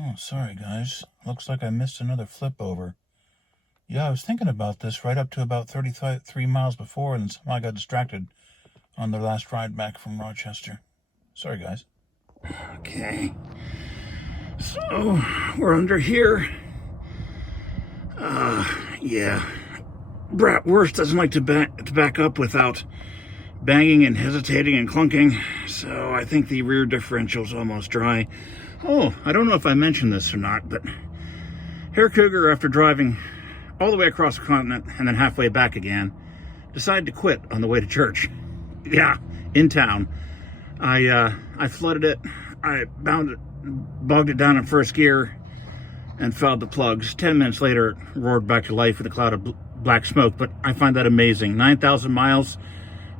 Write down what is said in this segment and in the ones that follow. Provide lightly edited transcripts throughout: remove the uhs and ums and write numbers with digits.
Oh, sorry guys. Looks like I missed another flip over. Yeah, I was thinking about this right up to about 33 miles before, and somehow I got distracted on the last ride back from Rochester. Sorry guys. Okay. So, we're under here. Yeah. Bratwurst doesn't like to back up without banging and hesitating and clunking, so I think the rear differential's almost dry. Oh, I don't know if I mentioned this or not, but Herr Cougar, after driving all the way across the continent and then halfway back again, decided to quit on the way to church. Yeah, in town. I flooded it. I bogged it down in first gear and fouled the plugs. 10 minutes later, it roared back to life with a cloud of black smoke, but I find that amazing. 9,000 miles.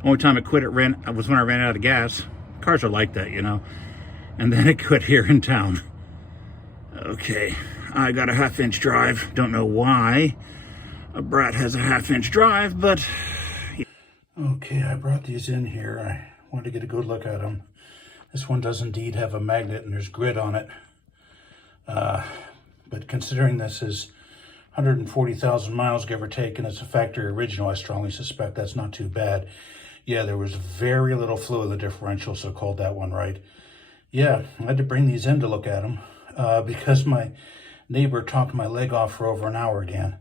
Only time it quit was when I ran out of gas. Cars are like that, you know. And then it quit here in town. Okay, I got a half-inch drive. Don't know why a brat has a half-inch drive, but... Okay, I brought these in here. I wanted to get a good look at them. This one does indeed have a magnet and there's grit on it. But considering this is 140,000 miles, give or take, and it's a factory original, I strongly suspect that's not too bad. Yeah, there was very little flow in the differential, so called that one right. Yeah, I had to bring these in to look at them because my neighbor talked my leg off for over an hour again.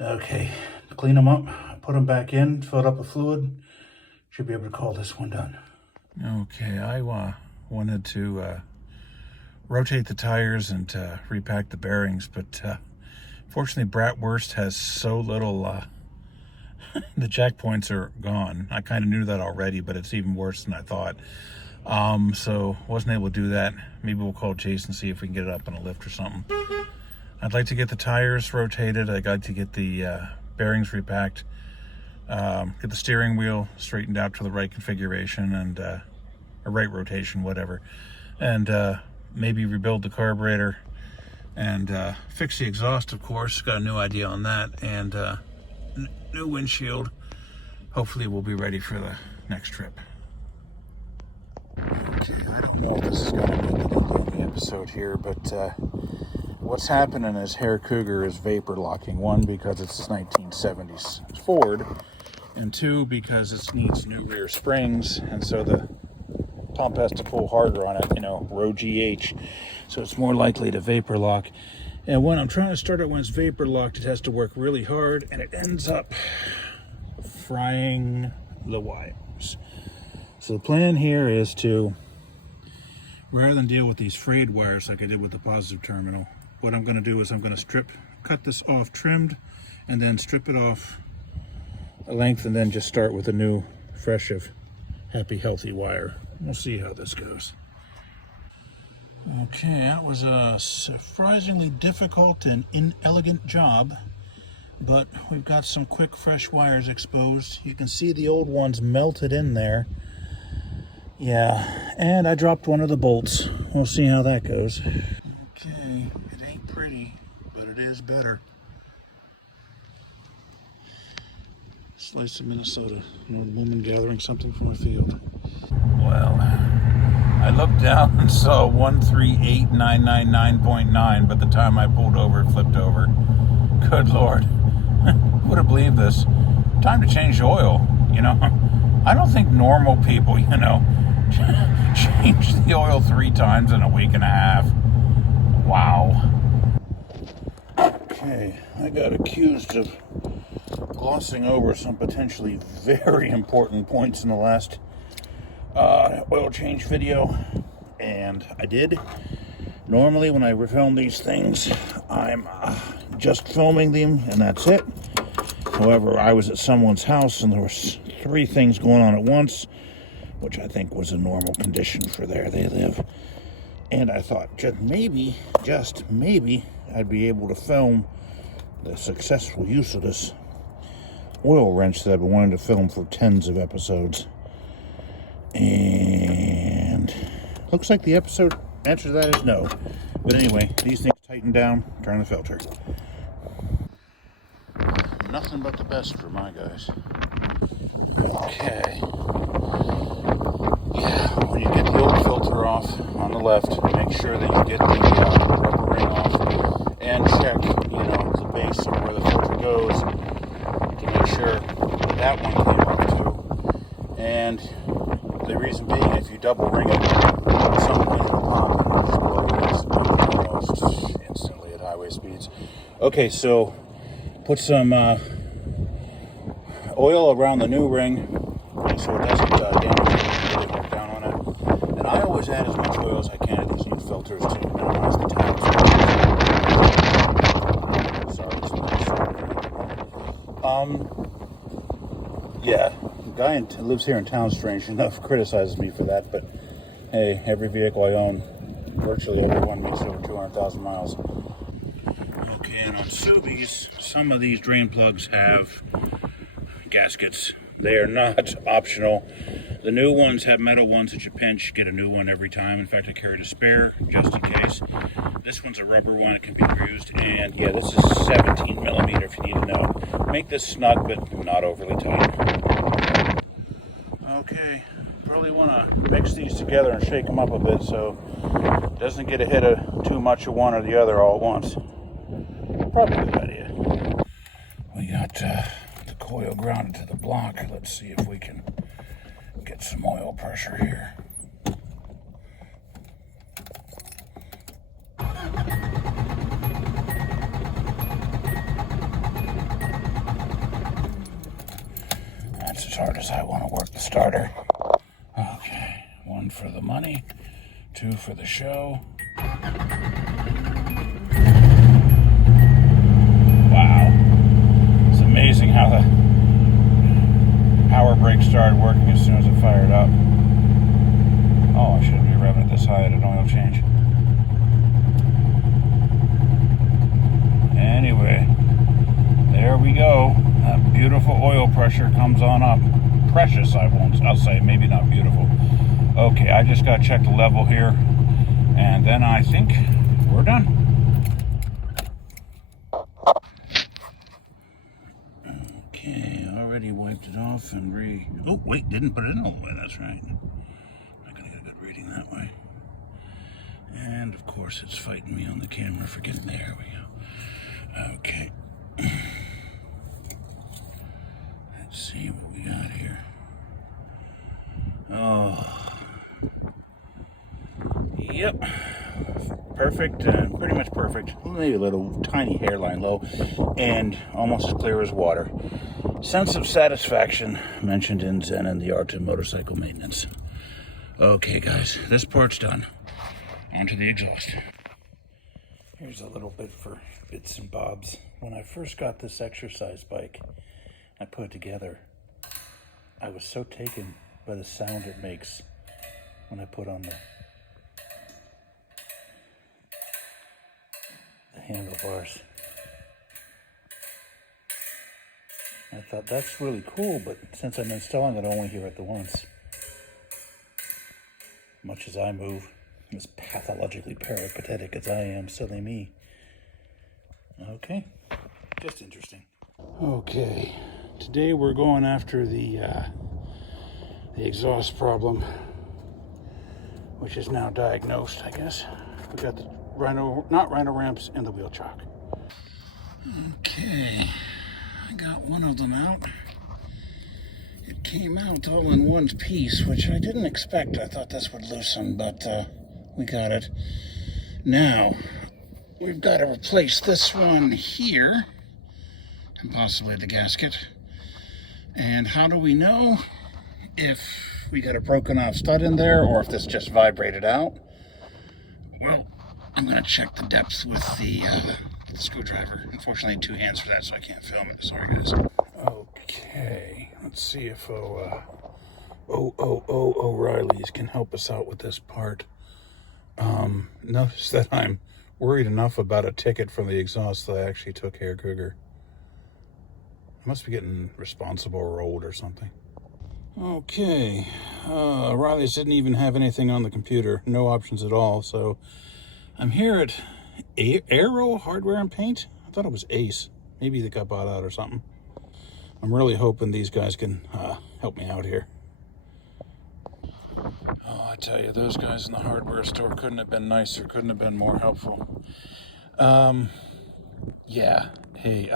Okay, clean them up, put them back in, fill it up with fluid. Should be able to call this one done. Okay, I wanted to rotate the tires and repack the bearings, but fortunately Bratwurst has so little, the jack points are gone. I kind of knew that already, but it's even worse than I thought. So wasn't able to do that. Maybe we'll call Jason, see if we can get it up on a lift or something. I'd like to get the tires rotated. I'd like to get the bearings repacked, get the steering wheel straightened out to the right configuration and a right rotation, whatever. And maybe rebuild the carburetor and fix the exhaust, of course. Got a new idea on that. And new windshield. Hopefully we'll be ready for the next trip. Okay, I don't know if this is going to make it into the episode here, but what's happening is Herr Cougar is vapor locking. One, because it's 1970s Ford, and two, because it needs new rear springs, and so the pump has to pull harder on it, you know, row GH, so it's more likely to vapor lock. And when I'm trying to start it when it's vapor locked, it has to work really hard, and it ends up frying the wires. So the plan here is to, rather than deal with these frayed wires like I did with the positive terminal, what I'm going to do is I'm going to cut this off trimmed, and then strip it off a length, and then just start with a new, fresh of happy, healthy wire. We'll see how this goes. Okay, that was a surprisingly difficult and inelegant job, but we've got some quick, fresh wires exposed. You can see the old ones melted in there. Yeah, and I dropped one of the bolts. We'll see how that goes. Okay, it ain't pretty, but it is better. Slice of Minnesota. An old woman gathering something from a field. Well, I looked down and saw 138999.9, but the time I pulled over, it flipped over. Good Lord. Who would have believed this? Time to change the oil, you know? I don't think normal people, you know, change the oil 3 times in a week and a half. Wow. Okay, I got accused of glossing over some potentially very important points in the last oil change video, and I did. Normally when I film these things, I'm just filming them and that's it. However, I was at someone's house and there was 3 things going on at once, which I think was a normal condition for there they live. And I thought, just maybe, I'd be able to film the successful use of this oil wrench that I've been wanting to film for tens of episodes. And looks like the episode answer to that is no. But anyway, these things tighten down, turn the filter. Nothing but the best for my guys. Okay. Yeah, when you get the old filter off on the left, make sure that you get the rubber goes to make sure that one came off too. And the reason being, if you double ring it, at some point it'll pop and it'll just blow almost instantly at highway speeds. Okay, so put some oil around the new ring so it doesn't damage it, really work down on it. And I always add as much oil as I can to these new filters to minimize the time. Sorry, it's not short. Yeah, the guy who lives here in town, strange enough, criticizes me for that, but hey, every vehicle I own, virtually everyone makes over 200,000 miles. Okay, and on Subies, some of these drain plugs have gaskets. They are not optional. The new ones have metal ones that you pinch, get a new one every time. In fact, I carried a spare just in case. This one's a rubber one, it can be reused. And yeah, this is 17 millimeter if you need to know. Make this snug, but not overly tight. Okay, really want to mix these together and shake them up a bit so it doesn't get a hit of too much of one or the other all at once. Probably a good idea. We got the coil grounded to the block. Let's see if we can get some oil pressure here. That's as hard as I want to work the starter. Okay, 1 for the money, 2 for the show. Wow, it's amazing how the power brake started working as soon as it fired up. Oh, I shouldn't be revving it this high at an oil change. Anyway, there we go. That beautiful oil pressure comes on up. Precious, I'll say, maybe not beautiful. Okay, I just got to check the level here, and then I think we're done. Okay, already wiped it off and oh, wait, didn't put it in all the way, that's right. Not gonna get a good reading that way. And of course, it's fighting me on the camera for getting there. We go. Okay. Let's see what we got here. Oh. Yep. Perfect, pretty much perfect. Maybe a little tiny hairline low, and almost as clear as water. Sense of satisfaction mentioned in Zen and the Art of Motorcycle Maintenance. Okay, guys, this part's done. Onto the exhaust. Here's a little bit for bits and bobs. When I first got this exercise bike, I put it together. I was so taken by the sound it makes when I put on the handlebars. I thought that's really cool, but since I'm installing it only here at the once, much as I move, as pathologically peripatetic as I am, silly me. Okay, just interesting. Okay, today we're going after the exhaust problem, which is now diagnosed, I guess. We got the not Rhino ramps and the wheel chock. Okay, I got one of them out. It came out all in one piece, which I didn't expect. I thought this would loosen, but we got it. Now, we've got to replace this one here, and possibly the gasket. And how do we know if we got a broken off stud in there or if this just vibrated out? Well, I'm going to check the depth with the screwdriver. Unfortunately, 2 hands for that, so I can't film it. Sorry, guys. Okay, let's see if O'Reilly's can help us out with this part. Notice that I'm worried enough about a ticket from the exhaust that I actually took Herr Cougar. I must be getting responsible rolled or something. Okay, O'Reilly's didn't even have anything on the computer. No options at all, so I'm here at Aero Hardware and Paint. I thought it was Ace. Maybe they got bought out or something. I'm really hoping these guys can help me out here. Oh, I tell you, those guys in the hardware store couldn't have been nicer, couldn't have been more helpful. Yeah, hey,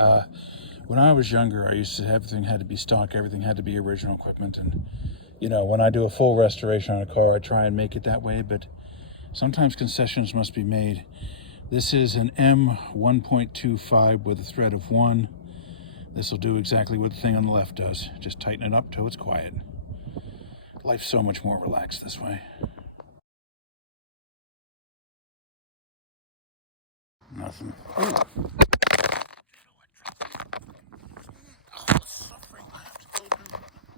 When I was younger, I used to, everything had to be stock, everything had to be original equipment. And, you know, when I do a full restoration on a car, I try and make it that way, but sometimes concessions must be made. This is an M1.25 with a thread of 1. This will do exactly what the thing on the left does. Just tighten it up till it's quiet. Life's so much more relaxed this way. Nothing.